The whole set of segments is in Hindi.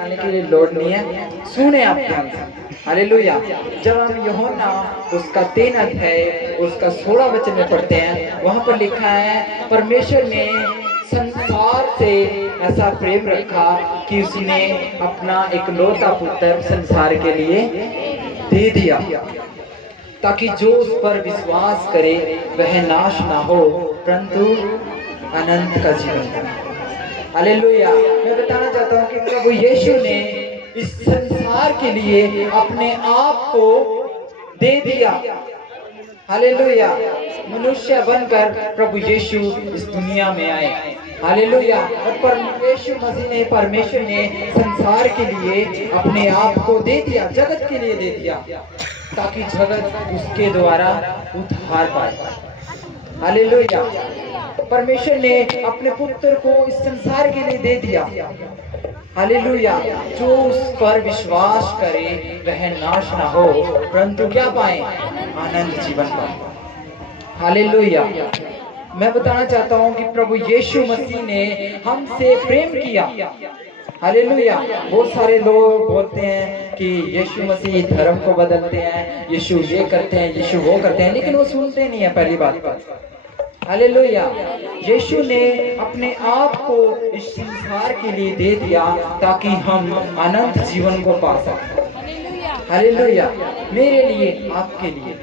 आने के लिए लोड नहीं है, सुने आप ध्यान से। हालेलुया। जब हम यूहन्ना उसका 3 अध्याय उसका 16 वचन में पढ़ते हैं, वहां पर लिखा है परमेश्वर ने संसार से ऐसा प्रेम रखा कि उसने अपना एकलौता पुत्र संसार के लिए दे दिया, ताकि जो उस पर विश्वास करे वह नाश ना हो परंतु अनंत का जीवन पाए। हालेलुया। मैं बताना चाहता हूँ कि प्रभु यीशु ने इस संसार के लिए अपने आप को दे दिया। हालेलुया। मनुष्य बनकर प्रभु यीशु इस दुनिया में आए। हालेलुया। और यीशु मसीह ने परमेश्वर ने संसार के लिए अपने आप को दे दिया, जगत के लिए दे दिया, ताकि जगत उसके द्वारा उद्धार पाए। हालेलुया। परमेश्वर ने अपने पुत्र को इस संसार के लिए दे दिया। हालेलुया। जो उस पर विश्वास करे वह नाश ना हो परंतु क्या पाए? अनंत जीवन पाए। हालेलुया। मैं बताना चाहता हूँ कि प्रभु यीशु मसीह ने हमसे प्रेम किया। हालेलुया। बहुत सारे लोग बोलते हैं कि यीशु मसीह धर्म को बदलते हैं, यीशु ये करते हैं, यीशु वो करते हैं, लेकिन वो सुनते नहीं है पहली बात। हालेलुया। यीशु ने अपने आप को इस संसार के लिए दे दिया ताकि हम अनंत जीवन को पा सकें। हालेलुया। मेरे लिए, आपके लिए।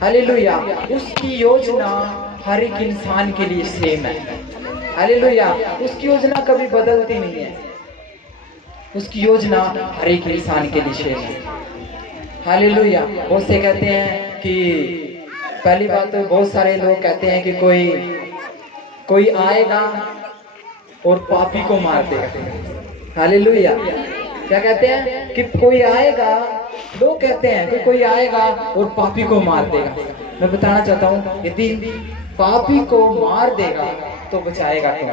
हालेलुया। उसकी योजना हर एक इंसान के लिए सेम है। हालेलुया। उसकी योजना कभी बदलती नहीं है। उसकी योजना हर एक इंसान के लिए सेम है। हालेलुया। बहुत से कहते हैं कि पहली बात तो बहुत सारे लोग कहते हैं कि कोई आएगा और पापी को मार देगा। हालेलुया। क्या कहते हैं कि कोई आएगा, लोग कहते हैं कि कोई आएगा और पापी को मार देगा। मैं बताना चाहता हूँ यदि पापी को मार देगा तो बचाएगा कौन?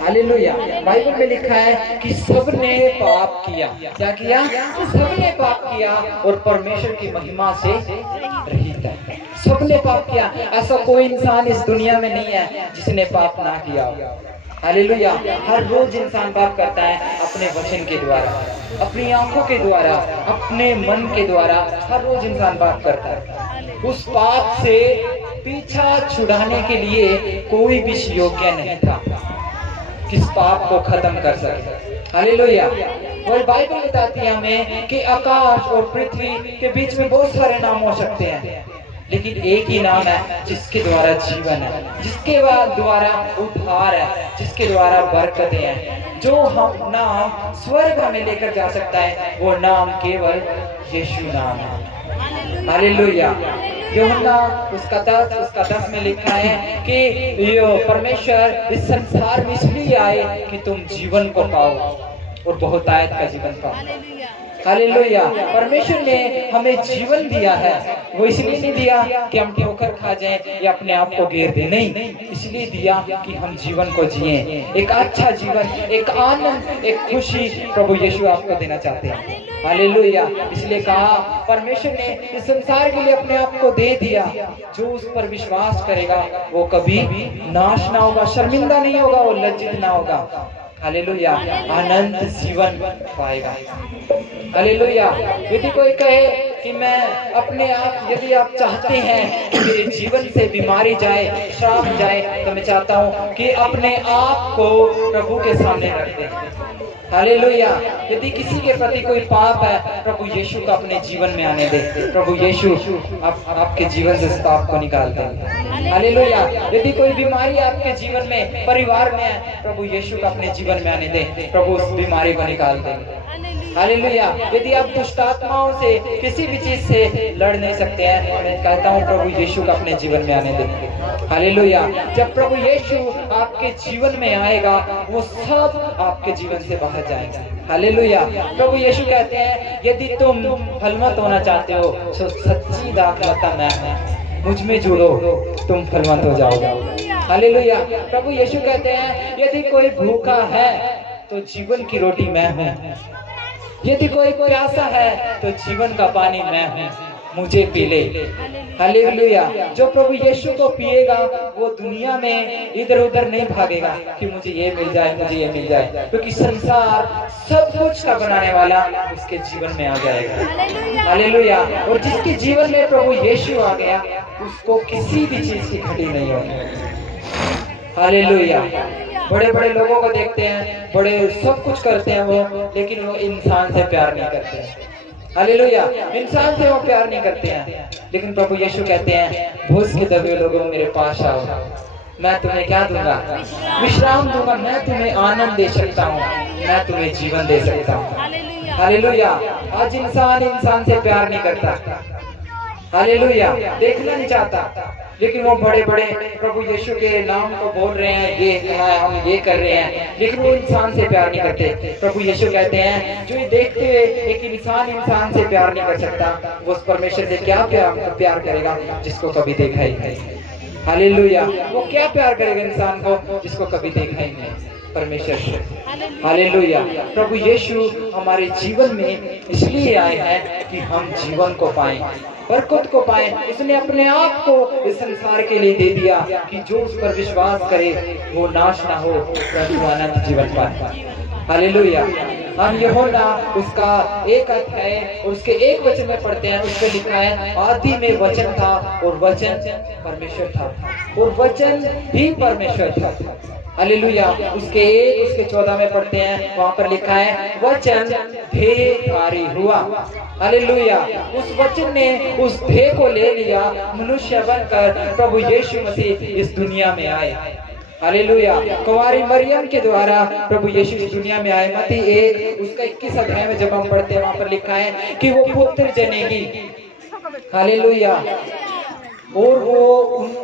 हालेलुया। बाइबल में लिखा है कि सबने पाप किया। क्या किया? सबने पाप किया और परमेश्वर की महिमा से रहित है। सबने पाप किया। ऐसा कोई इंसान इस दुनिया में नहीं है जिसने पाप ना किया हो। हालेलुया। हर रोज इंसान पाप करता है, अपने वचन के द्वारा, अपनी आंखों के द्वारा, अपने मन के द्वारा। हर रोज इंसान पाप करता है। उस पाप से पीछा छुड़ाने के लिए कोई भी योग्य नहीं था किस पाप को खत्म कर सके। हालेलुया। और बाइबल बताती है हमें कि आकाश और पृथ्वी के बीच में बहुत सारे नाम हो सकते हैं, लेकिन एक ही नाम है जिसके द्वारा जीवन है, जिसके द्वारा उद्धार है, जिसके द्वारा बरकतें हैं। जो हम नाम स्वर्ग हमें लेकर जा सकता है वो नाम केवल यीशु नाम है। हालेलुया। यूहन्ना उसका 10 में लिखा है कि ये परमेश्वर इस संसार में इसलिए आए कि तुम जीवन को पाओ और बहुतायत का जीवन पाओ। हालेलुया। परमेश्वर ने हमें जीवन दिया है, वो इसलिए नहीं दिया कि हम ठोकर खा जाएं या अपने आप को घेर दें, नहीं, इसलिए दिया कि हम जीवन को जिए, एक अच्छा जीवन, एक आनंद, एक खुशी प्रभु यीशु आपको देना चाहते हैं। हालेलुया। इसलिए कहा परमेश्वर ने इस संसार के लिए अपने आप को दे दिया। जो उस पर विश्वास करेगा वो कभी नाश ना होगा, शर्मिंदा नहीं होगा, वो लज्जित ना होगा। हालेलुया। अनंत जीवन पाएगा। हालेलुया। यदि कोई कहे कि मैं अपने आप, यदि आप चाहते हैं कि मेरे जीवन से बीमारी जाए, श्राप जाए, तो मैं चाहता हूँ कि अपने आप को प्रभु के सामने रख दें। हालेलुया। यदि किसी के प्रति कोई पाप है, प्रभु यीशु को अपने जीवन में आने दे। प्रभु यीशु आपके जीवन से पाप को निकाल देंगे। हालेलुया। यदि कोई बीमारी आपके जीवन में, परिवार में है, प्रभु यीशु को अपने जीवन में आने दे। प्रभु उस बीमारी को निकाल देंगे। हालेलुया। यदि आप दुष्ट आत्माओं से, किसी भी चीज से लड़ नहीं सकते हैं, मैं कहता हूँ प्रभु यीशु को अपने जीवन में आने देंगे। हालेलुया। जब प्रभु यीशु आपके जीवन में आएगा वो सब आपके जीवन से बाहर जाएगा। हालेलुया। प्रभु यीशु कहते हैं यदि तुम फलवंत होना चाहते हो तो सच्ची दाखलता मैं हूं, मुझ में जुड़ो, तुम फलवंत हो जाओगे। हालेलुया। प्रभु यीशु कहते हैं यदि कोई भूखा है तो जीवन की रोटी मैं हूँ, यदि कोई प्यासा है तो जीवन का पानी मैं हूँ। मुझे पी ले। हालेलुया। जो प्रभु यीशु को पिएगा वो दुनिया में इधर उधर नहीं भागेगा कि मुझे ये मिल जाए, मुझे ये मिल जाए, क्योंकि संसार सब कुछ का बनाने वाला उसके जीवन में आ जाएगा। हालेलुया। और जिसके जीवन में प्रभु यीशु आ गया उसको किसी भी चीज की घटी नहीं होगी। हालेलुया। बड़े बड़े लोगों को देखते हैं, बड़े सब कुछ करते हैं वो, लेकिन वो इंसान से प्यार नहीं करते हैं। हालेलुया। इंसान से वो प्यार नहीं करते हैं, लेकिन प्रभु यीशु कहते हैं भूस के दबे लोगों मेरे पास आओ, मैं तुम्हें क्या दूंगा? विश्राम दूंगा। मैं तुम्हें आनंद दे सकता हूँ, मैं तुम्हें जीवन दे सकता हूँ। हालेलुया। आज इंसान से प्यार नहीं करता। हालेलुया। देखना नहीं चाहता, लेकिन वो बड़े बड़े प्रभु यीशु के नाम को बोल रहे हैं, ये है, हम ये कर रहे हैं, लेकिन वो इंसान से प्यार नहीं करते। प्रभु यीशु कहते हैं जो ये देखते हुए एक इंसान से प्यार नहीं कर सकता, वो उस परमेश्वर से क्या प्यार करेगा जिसको कभी देखा ही नहीं। हालेलुया। वो क्या प्यार करेगा इंसान को जिसको कभी देखा ही नहीं? परमेश्वर से। हालेलुया। प्रभु यीशु हमारे जीवन में इसलिए आए हैं कि हम जीवन को पाएं, बरकत को पाएं। उसने अपने आप को इस संसार के लिए दे दिया कि जो उस पर विश्वास करे वो नाश ना हो, परंतु अनंत जीवन पाए। हालेलुया। हम यूहन्ना उसका 1 अध्याय और उसके 1 वचन में पढ़ते हैं, उसमें लिखा है आदि में वचन था और वचन परमेश्वर था और वचन ही परमेश्वर था। हालेलुया। उसके 14 में पढ़ते हैं, वहां पर लिखा है वचन देहधारी हुआ। हालेलुया। उस वचन ने उस देह को ले लिया, मनुष्य बनकर प्रभु यीशु मसीह इस दुनिया में आए। हालेलुया। कुंवारी मरियम के द्वारा प्रभु यीशु इस दुनिया में आए। मत्ती 1 उसका 21 अध्याय में जब हम पढ़ते हैं, वहां पर लिखा है कि वो पुत्र जनेगी। हालेलुया। और वो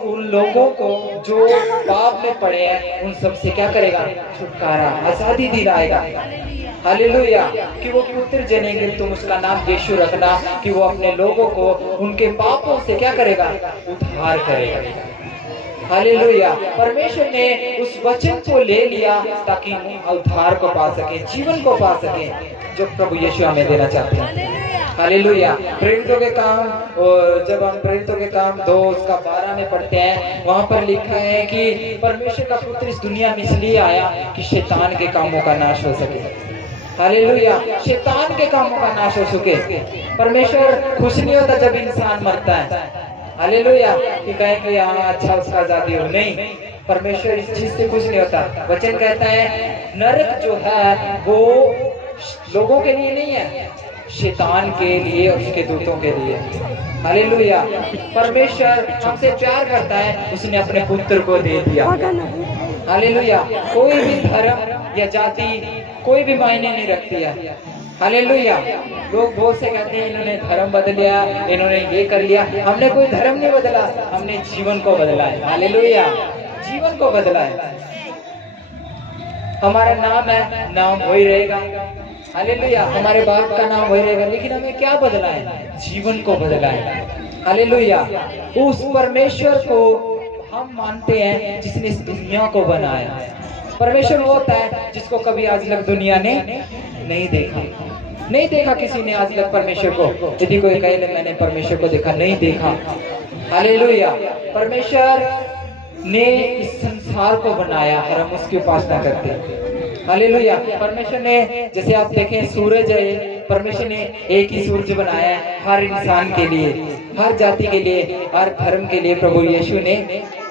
उन लोगों को जो पाप में पड़े हैं उन सब से क्या करेगा? छुटकारा, आजादी दिलाएगा। हालेलुया। कि वो पुत्र जनेंगे, तुम उसका नाम यीशु रखना, कि वो अपने लोगों को उनके पापों से क्या करेगा? उद्धार करेगा। हालेलुया। परमेश्वर ने उस वचन को ले लिया ताकि हम उद्धार को पा सके, जीवन को पा सके, जो प्रभु यीशु हमें देना चाहते हैं। हालेलुया। प्रेरितों के काम, और जब हम प्रेरितों के काम 2 उसका 12 में पढ़ते हैं, वहां पर लिखा है कि परमेश्वर का पुत्र इस दुनिया में इसलिए आया कि शैतान के कामों का नाश हो सके। हालेलुया। शैतान के कामों का नाश हो सके। परमेश्वर खुश नहीं होता जब इंसान मरता है। हालेलुया। कि कहे कि हाँ अच्छा उसका आजादी हो, नहीं, परमेश्वर इस चीज से खुश नहीं होता। वचन कहता है नरक जो है वो लोगों के लिए नहीं है, शैतान के लिए और उसके दूतों के लिए। हालेलुया। परमेश्वर हमसे प्यार करता है, उसने अपने पुत्र को दे दिया। हालेलुया। कोई भी धर्म या जाति कोई भी मायने नहीं रखती है। हालेलुया। लोग बहुत से कहते हैं इन्होंने धर्म बदल लिया, इन्होंने ये कर लिया। हमने कोई धर्म नहीं बदला, हमने जीवन को बदला है। हालेलुया। जीवन को बदला है। हमारा नाम है, नाम वही रहेगा। हालेलुया। हमारे बाप का नाम वही रहेगा, लेकिन हमें क्या बदला है? जीवन को बदला है। हालेलुया। उस परमेश्वर को हम मानते हैं जिसने इस दुनिया को बनाया। परमेश्वर वो होता है जिसको कभी आज तक दुनिया ने नहीं देखा किसी ने आज तक परमेश्वर को। यदि कोई कहे मैंने परमेश्वर को देखा, नहीं देखा। हालेलुया। परमेश्वर ने इस संसार को बनाया और हम उसकी उपासना करते हैं। हालेलुया। परमेश्वर ने, जैसे आप देखें सूरज है, परमेश्वर ने एक ही सूरज बनाया है हर इंसान के लिए, हर जाति के लिए, हर धर्म के लिए। प्रभु यीशु ने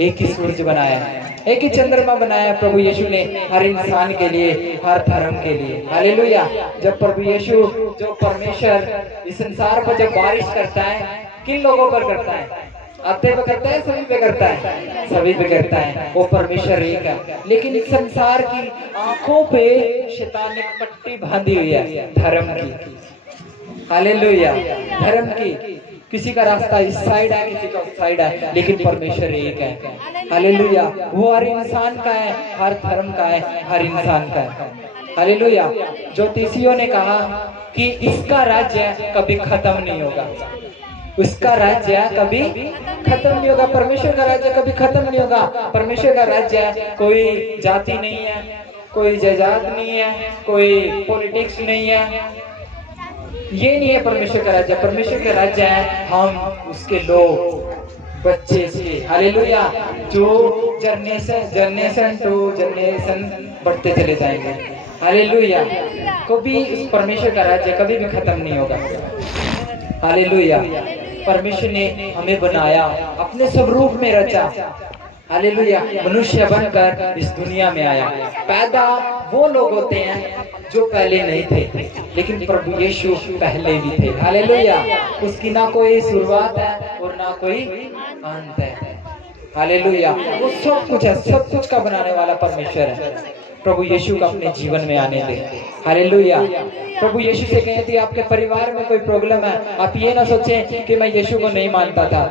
एक ही सूरज बनाया है, एक ही चंद्रमा बनाया प्रभु यीशु ने हर इंसान के लिए, हर धर्म के लिए। हालेलुया। जब प्रभु यीशु, जो परमेश्वर इस संसार पर जब बारिश करता है, किन लोगों पर करता है? आते पे करता है, सभी पे करता है, सभी पे करता है। वो परमेश्वर एक है, लेकिन इस संसार की आंखों पे शैतान ने पट्टी बांधी हुई है धर्म की। हालेलुया। धर्म की, किसी का रास्ता इस साइड है, किसी का उस साइड है, लेकिन परमेश्वर एक है। हालेलुया। वो हर इंसान का है, हर धर्म का है, हर इंसान का है। हालेलुया। ज्योतिषियों ने कहा कि इसका राज्य कभी खत्म नहीं होगा, उसका राज्य कभी खत्म नहीं होगा। परमेश्वर का राज्य कभी खत्म नहीं होगा। परमेश्वर का राज्य कोई जाति नहीं है, कोई जायदाद नहीं है, कोई पॉलिटिक्स नहीं है। ये नहीं है परमेश्वर का राज्य। परमेश्वर का राज्य है हम उसके लोग, बच्चे से। हालेलुया। जो जनरेशन टू जनरेशन बढ़ते चले जाएंगे। हालेलुया। कभी उस परमेश्वर का राज्य कभी भी खत्म नहीं होगा। हालेलुया। परमेश्वर ने हमें बनाया, अपने स्वरूप में रचा। हालेलुया। मनुष्य बनकर इस दुनिया में आया। पैदा वो लोग होते हैं जो पहले नहीं थे, लेकिन प्रभु यीशु पहले भी थे। हालेलुया। उसकी ना कोई शुरुआत है और ना कोई अंत है। हालेलुया। वो सब कुछ है, सब कुछ का बनाने वाला परमेश्वर है। प्रभु यीशु का अपने जीवन में आने दे। हालेलुया। प्रभु यीशु से कहे थे आपके परिवार में कोई प्रॉब्लम है, आप ये ना सोचें कि मैं यीशु को नहीं मानता था,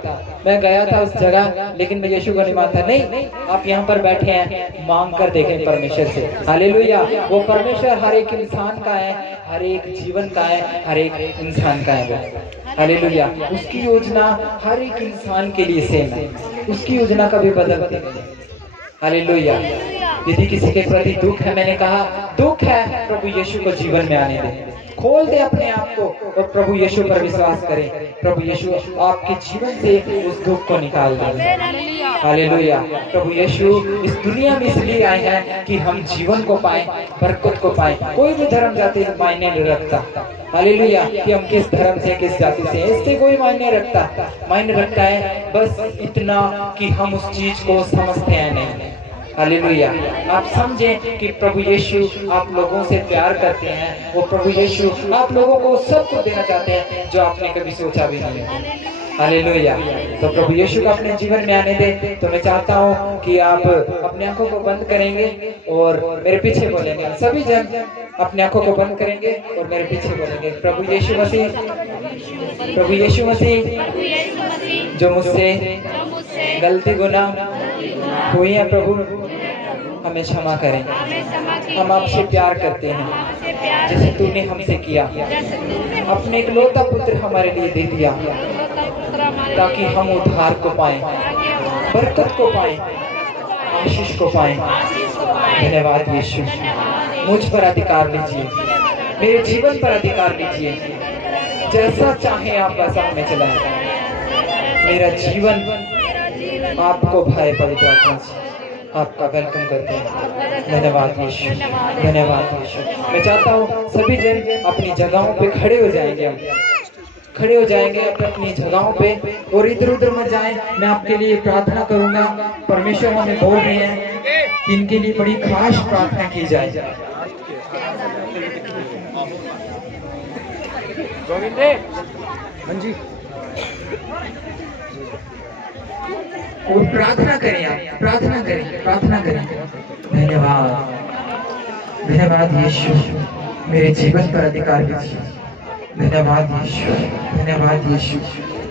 मैं गया था उस जगह लेकिन मैं यीशु को नहीं मानता। नहीं, आप यहाँ पर बैठे हैं, मांग कर देखें परमेश्वर से। हालेलुया। वो परमेश्वर हर एक इंसान का है, हर एक जीवन का है, हर एक इंसान का है वो। हालेलुया। उसकी योजना हर एक इंसान के लिए सेम है, उसकी योजना कभी बदलती नहीं। हालेलुया। यदि किसी के प्रति दुख है, मैंने कहा दुख है, प्रभु यीशु को जीवन में आने दें, खोल दे अपने आप को और प्रभु यीशु पर विश्वास करें। प्रभु यीशु आपके जीवन से उस दुख को निकाल देंगे। हालेलुया। प्रभु यीशु इस दुनिया में इसलिए आए हैं कि हम जीवन को पाएं, बरकत को पाएं। कोई भी धर्म जाति मायने नहीं रखता। हालेलुया। कि हम किस धर्म से, किस जाति से, इससे कोई मायने रखता। मायने रखता है बस इतना कि हम उस चीज को समझते हैं नहीं। हालेलुया। आप समझें कि प्रभु यीशु आप लोगों से प्यार करते हैं। वो प्रभु यीशु आप लोगों को सब कुछ देना चाहते हैं जो आपने कभी सोचा भी नहीं है। हालेलुया। तो प्रभु यीशु का अपने जीवन में आने दे। तो मैं चाहता हूँ कि आप अपने आंखों को बंद करेंगे और मेरे पीछे बोलेंगे। सभी जन अपने आंखों को बंद करेंगे और मेरे पीछे बोलेंगे, प्रभु यीशु मसीह, प्रभु यीशु मसीह, जो मुझसे गलती गुनाह हुई है प्रभु, हमें क्षमा करें। हम आपसे प्यार करते हैं जैसे तूने हमसे किया। अपने इकलौता पुत्र हमारे लिए दे दिया ताकि हम उद्धार को पाएं, बरकत को पाएं, आशीष को पाएं। धन्यवाद यीशु। मुझ पर अधिकार लीजिए, मेरे जीवन पर अधिकार लीजिए। जैसा चाहे आप वैसा हमें चलाएं। मेरा जीवन आपको भाई पवित्र आत्मा से आपका वेलकम करते हैं। धन्यवाद यीशु, धन्यवाद यीशु। मैं चाहता हूँ सभी जन अपनी जगहों पे खड़े हो जाएंगे। हम खड़े हो जाएंगे अपनी जगहों पे और इधर उधर मत जाएं। मैं आपके लिए प्रार्थना करूंगा। परमेश्वर हमें बोल रहे हैं कि इनके लिए बड़ी खास प्रार्थना की जाए। और प्रार्थना करें, आप प्रार्थना करें, प्रार्थना करें। धन्यवाद, धन्यवाद यीशु, मेरे जीवन पर अधिकार लीजिए। धन्यवाद यीशु, धन्यवाद यीशु,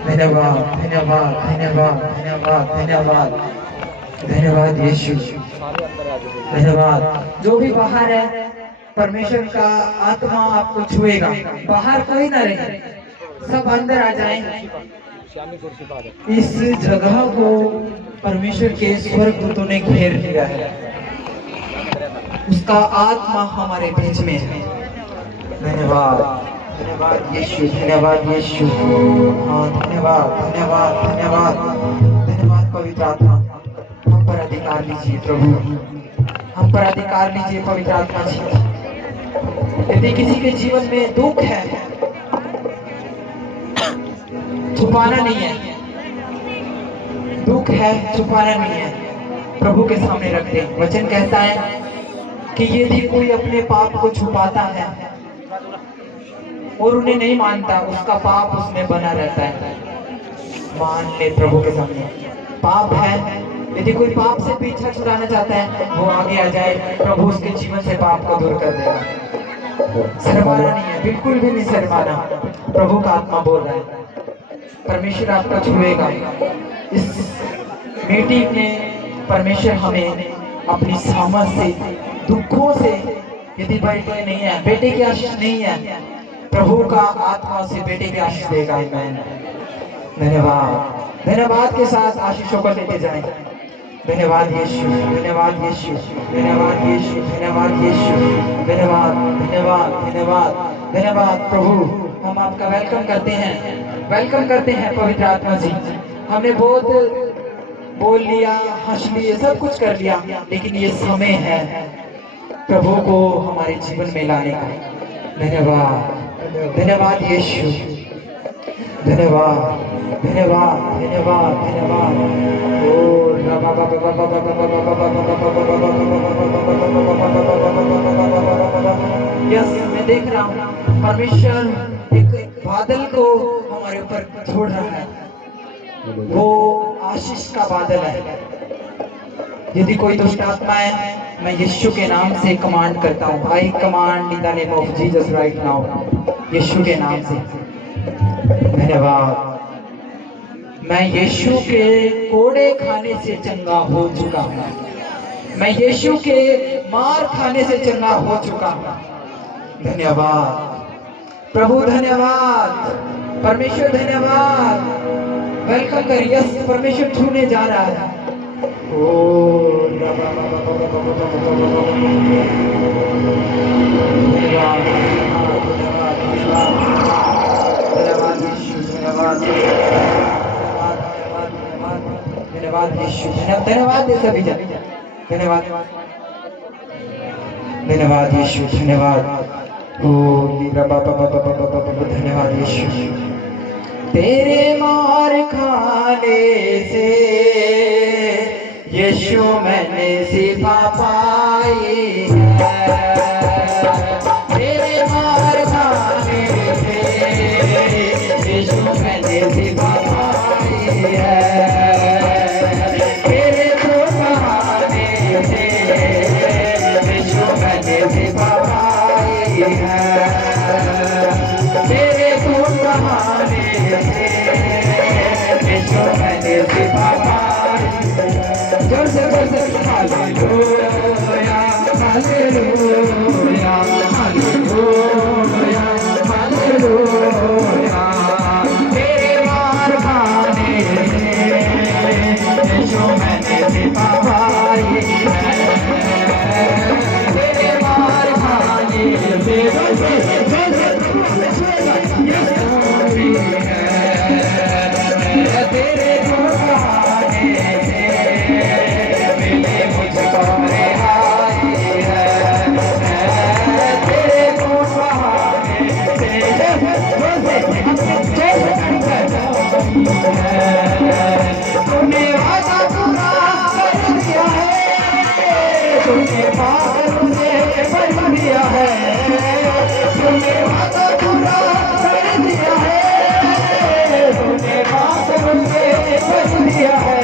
धन्यवाद, धन्यवाद, धन्यवाद, धन्यवाद, धन्यवाद, धन्यवाद यीशु, धन्यवाद। जो भी बाहर है परमेश्वर का आत्मा आपको छुएगा। बाहर कोई ना रहे, सब अंदर आ जाएं। इस जगह को परमेश्वर के स्वर्गदूतों ने घेर लिया है। उसका आत्मा हमारे बीच में है। धन्यवाद, धन्यवाद यीशु, धन्यवाद यीशु। हाँ, धन्यवाद, धन्यवाद, धन्यवाद, धन्यवाद पवित्र आत्मा। हम पर अधिकार लीजिए प्रभु, हम पर अधिकार लीजिए पवित्र आत्मा जी। यदि किसी के जीवन में दुख है, छुपाना नहीं है, दुख है छुपाना नहीं है, प्रभु के सामने रख दे। वचन कहता है कि यदि कोई अपने पाप को छुपाता है और उन्हें नहीं मानता, उसका पाप उसमें बना रहता है। मान ले प्रभु के सामने, पाप है। यदि कोई पाप से पीछा छुड़ाना चाहता है, वो आगे आ जाए, प्रभु उसके जीवन से पाप को दूर कर देगा। शर्माना नहीं है, बिल्कुल भी नहीं शर्माना। प्रभु का आत्मा बोल रहा है, परमेश्वर आपका छुएगा। इस मीटिंग में परमेश्वर हमें अपनी सामर्थ से, दुखों से, यदि बेटे नहीं है, बेटे की आशीष नहीं है, प्रभु का आत्मा से बेटे की आशीष देगा। आमीन। धन्यवाद, धन्यवाद के साथ आशीषों को लेते जाएं। धन्यवाद यीशु, धन्यवाद यीशु, धन्यवाद यीशु, धन्यवाद यीशु, धन्यवाद, धन्यवाद, धन्यवाद, धन्यवाद प्रभु। हम आपका वेलकम करते हैं पवित्र आत्मा जी। हमने बहुत बोल लिया, हंस लिए, सब कुछ कर लिया, लेकिन ये समय है प्रभु को हमारे जीवन में लाने का। धन्यवाद, धन्यवाद यीशु, धन्यवाद, धन्यवाद, धन्यवाद, धन्यवाद। यस, मैं देख रहा हूँ परमेश्वर एक बादल को हमारे ऊपर छोड़ रहा है। वो आशीष का बादल है। यदि कोई दुष्ट आत्मा है, मैं यीशु के नाम से कमांड करता हूँ। I command in the name of Jesus right now, यीशु के नाम से। धन्यवाद। मैं यीशु के कोड़े खाने से चंगा हो चुका हूँ। मैं यीशु के मार खाने से चंगा हो चुका हूँ। धन्यवाद प्रभु, धन्यवाद परमेश्वर, धन्यवाद। वेलकम करिए, परमेश्वर छूने जा रहा है। धन्यवाद, धन्यवाद यीशु, धन्यवाद, धन्यवाद यीशु, धन्यवाद दे सभी जन। धन्यवाद, धन्यवाद यीशु, धन्यवाद। धन्यवाद यीशु। तेरे मार खाने से यीशु मैंने शिफा पाई है। तेरे मार खाने से यीशु मैंने शिफा पाई है। तेरे खाने से यीशु मैंने शिफा पाई है। तेरे खाने से यीशु मैंने शिफा पाई है। जोर से हालेलुया, हालेलुया, हालेलुया, हालेलुया। तेरे मार खाने से यीशु मैंने शिफा पाई है। तेरे मार खाने से तेरे खाने से मिले मुझको रिहाई है। तेरे खाने से तूने वादा पूरा कर दिया है। तूने पागल से भर दिया है। तूने वादा पूरा कर दिया है। तूने पागल से भर दिया है।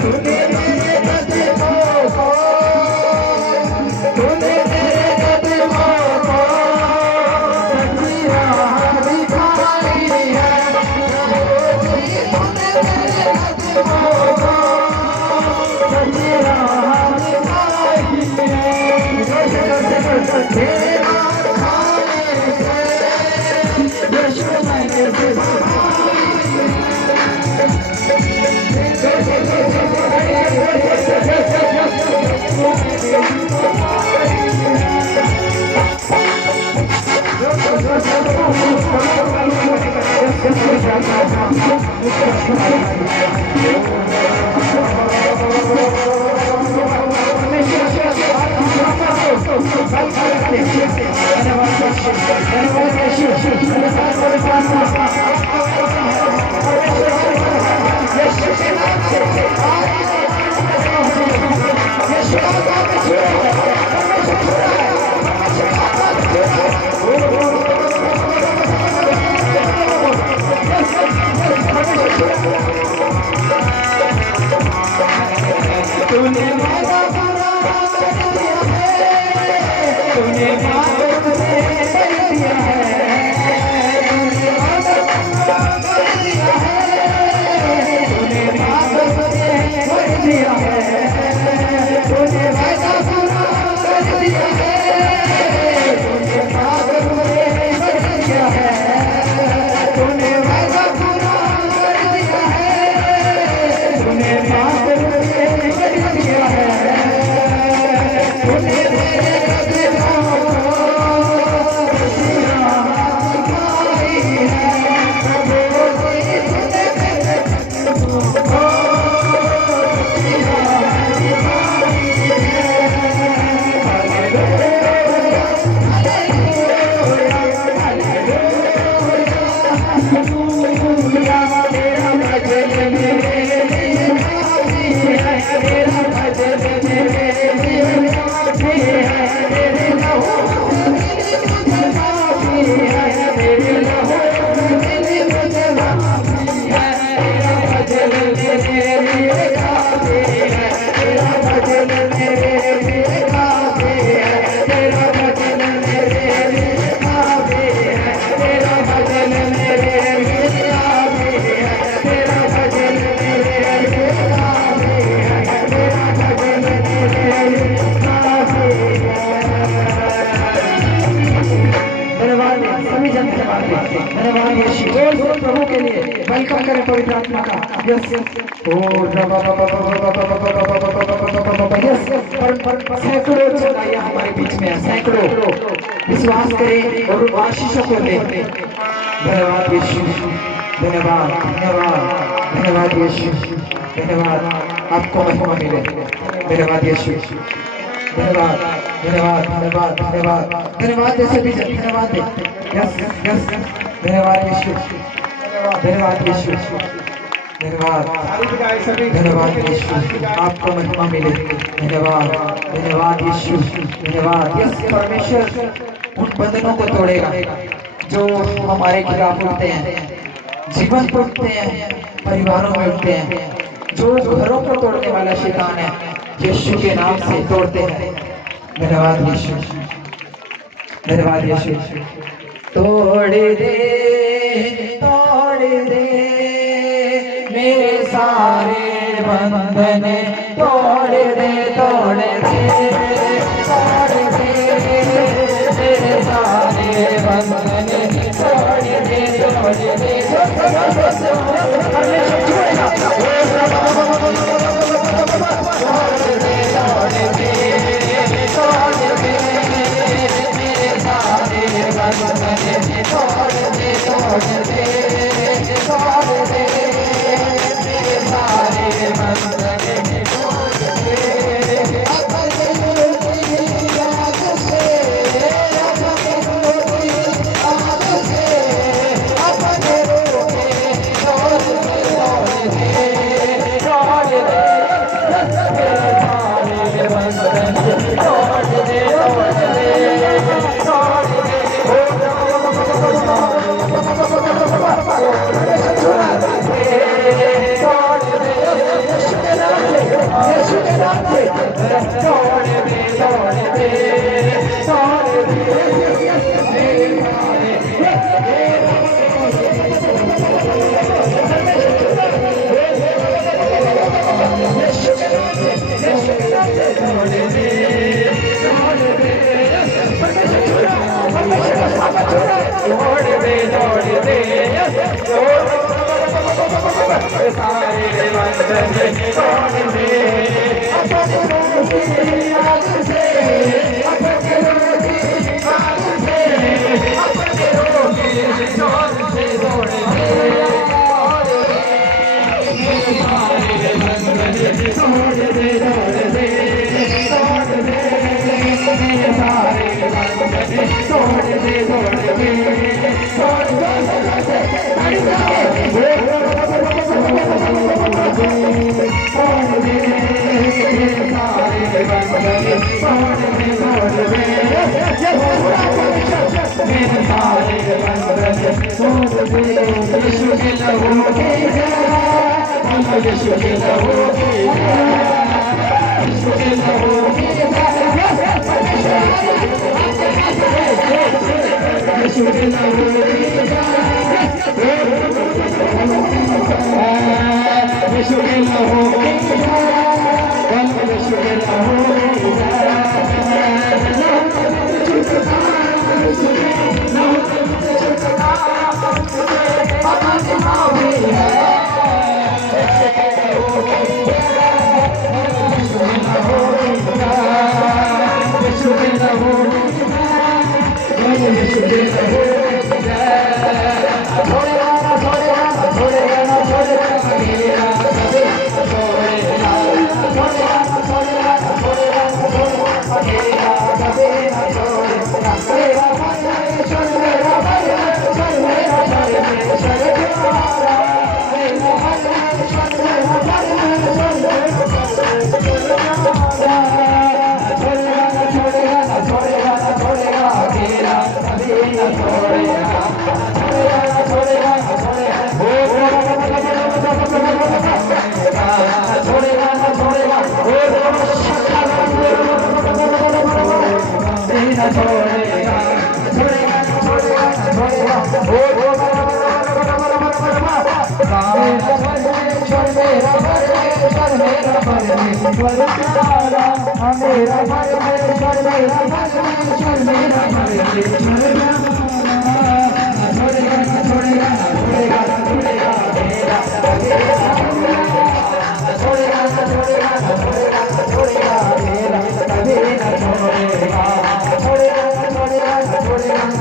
तूने मेरे कदमों को, तूने मेरे कदमों को सच्ची राह दिखाई है। तूने मेरे कदमों को सच्ची राह दिखाई है। तेरे मार खाने से यीशु मैंने शिफा पाई है। तूने वादा पूरा कर दिया है। तूने पागल से भर दिया है। तूने वादा पूरा कर दिया है। तूने पागल से भर दिया है। तूने वादा पूरा कर दिया है। तूने पागल से भर दिया है। तूने वादा पूरा कर दिया है। तूने पागल से भर दिया है। तूने मेरे कदमों को बीजन धन्यवाद धन्यवाद यीशु। जोर प्रभु के लिए वेलकम करें पवित्र आत्मा का। यस यस सैकड़ों चलाइए हमारे बीच में, सैकड़ों विश्वास करें और आशीषों को ले। धन्यवाद यीशु, धन्यवाद धन्यवाद धन्यवाद यीशु, धन्यवाद आपको महिमा मिले। धन्यवाद यीशु, धन्यवाद धन्यवाद धन्यवाद धन्यवाद धन्यवाद जैसे भी धन्यवाद। यस यस धन्यवाद यीशु, धन्यवाद यीशु, धन्यवाद धन्यवाद यीशु, आपको महिमा मिले। धन्यवाद धन्यवाद यीशु, धन्यवाद। यस परमेश्वर उन बंधनों को तोड़ेगा जो हमारे खिलाफ उठते हैं, जीवन पर उठते हैं, परिवारों में उठते हैं। जो घरों को तोड़ने वाला शैतान है यीशु के नाम से तोड़ते हैं। धन्यवाद यीशु, धन्यवाद यीशु। तोड़ दे मेरे सारे बंधन, तोड़ दे तोड़ दे तोड़ दे मेरे सारे बंधन, तोड़ दे तोड़ दे।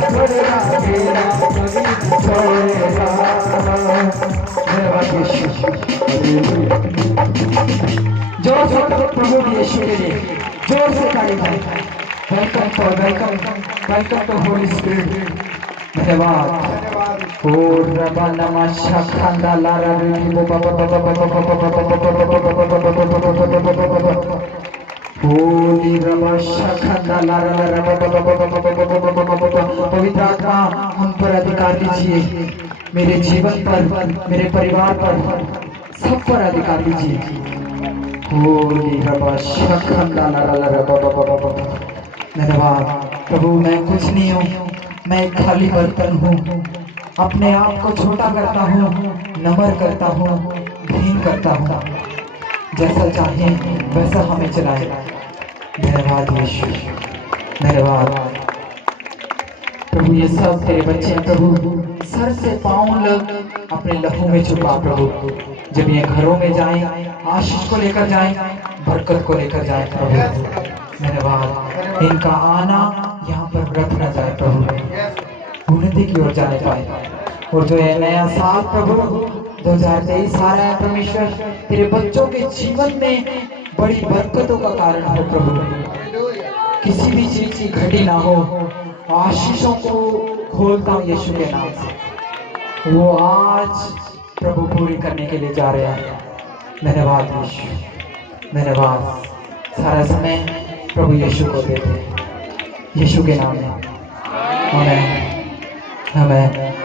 छोड़ेगा तेरा कभी न छोड़ेगा। धन्यवाद यीशु। जोर से करो प्रभु यीशु के लिए, जोर से ताली बजाएं। Welcome to Holy Spirit. धन्यवाद। ओ रबा नमा शखंदा लारा री बो होली रबा शखंदा लारा पवित्र आत्मा हम पर अधिकार दीजिए, मेरे जीवन पर, मेरे परिवार पर, सब पर अधिकार दीजिए। होली रबा शखंदा लारा। धन्यवाद प्रभु। मैं कुछ नहीं हूँ, मैं एक खाली बर्तन हूँ। अपने आप को छोटा करता हूँ, नम्र करता हूँ, दीन करता हूँ। जैसा चाहे वैसा हमें चलाए। धन्यवाद यीशु, धन्यवाद प्रभु। ये सब तेरे बच्चे हैं प्रभु, सर से पाँव लग अपने लहू में छुपा प्रभु। जब ये घरों में जाएं, आशीष को लेकर जाएं, बरकत को लेकर जाएं प्रभु। धन्यवाद। इनका आना यहाँ पर व्यर्थ न जाए प्रभु, उन्नति की ओर जाने पाए। और जो ये नया साल प्रभु 2023 आ रहा है परमेश्वर, तेरे बच्चों के जीवन में बड़ी बरकतों का कारण हो प्रभु। किसी भी चीज की घटी ना हो, आशीषों को खोलता हूँ यीशु के नाम से। वो आज प्रभु पूरी करने के लिए जा रहे हैं। धन्यवाद यीशु, धन्यवाद। सारा समय प्रभु यीशु को देते, यीशु के नाम में। आमीन, आमीन।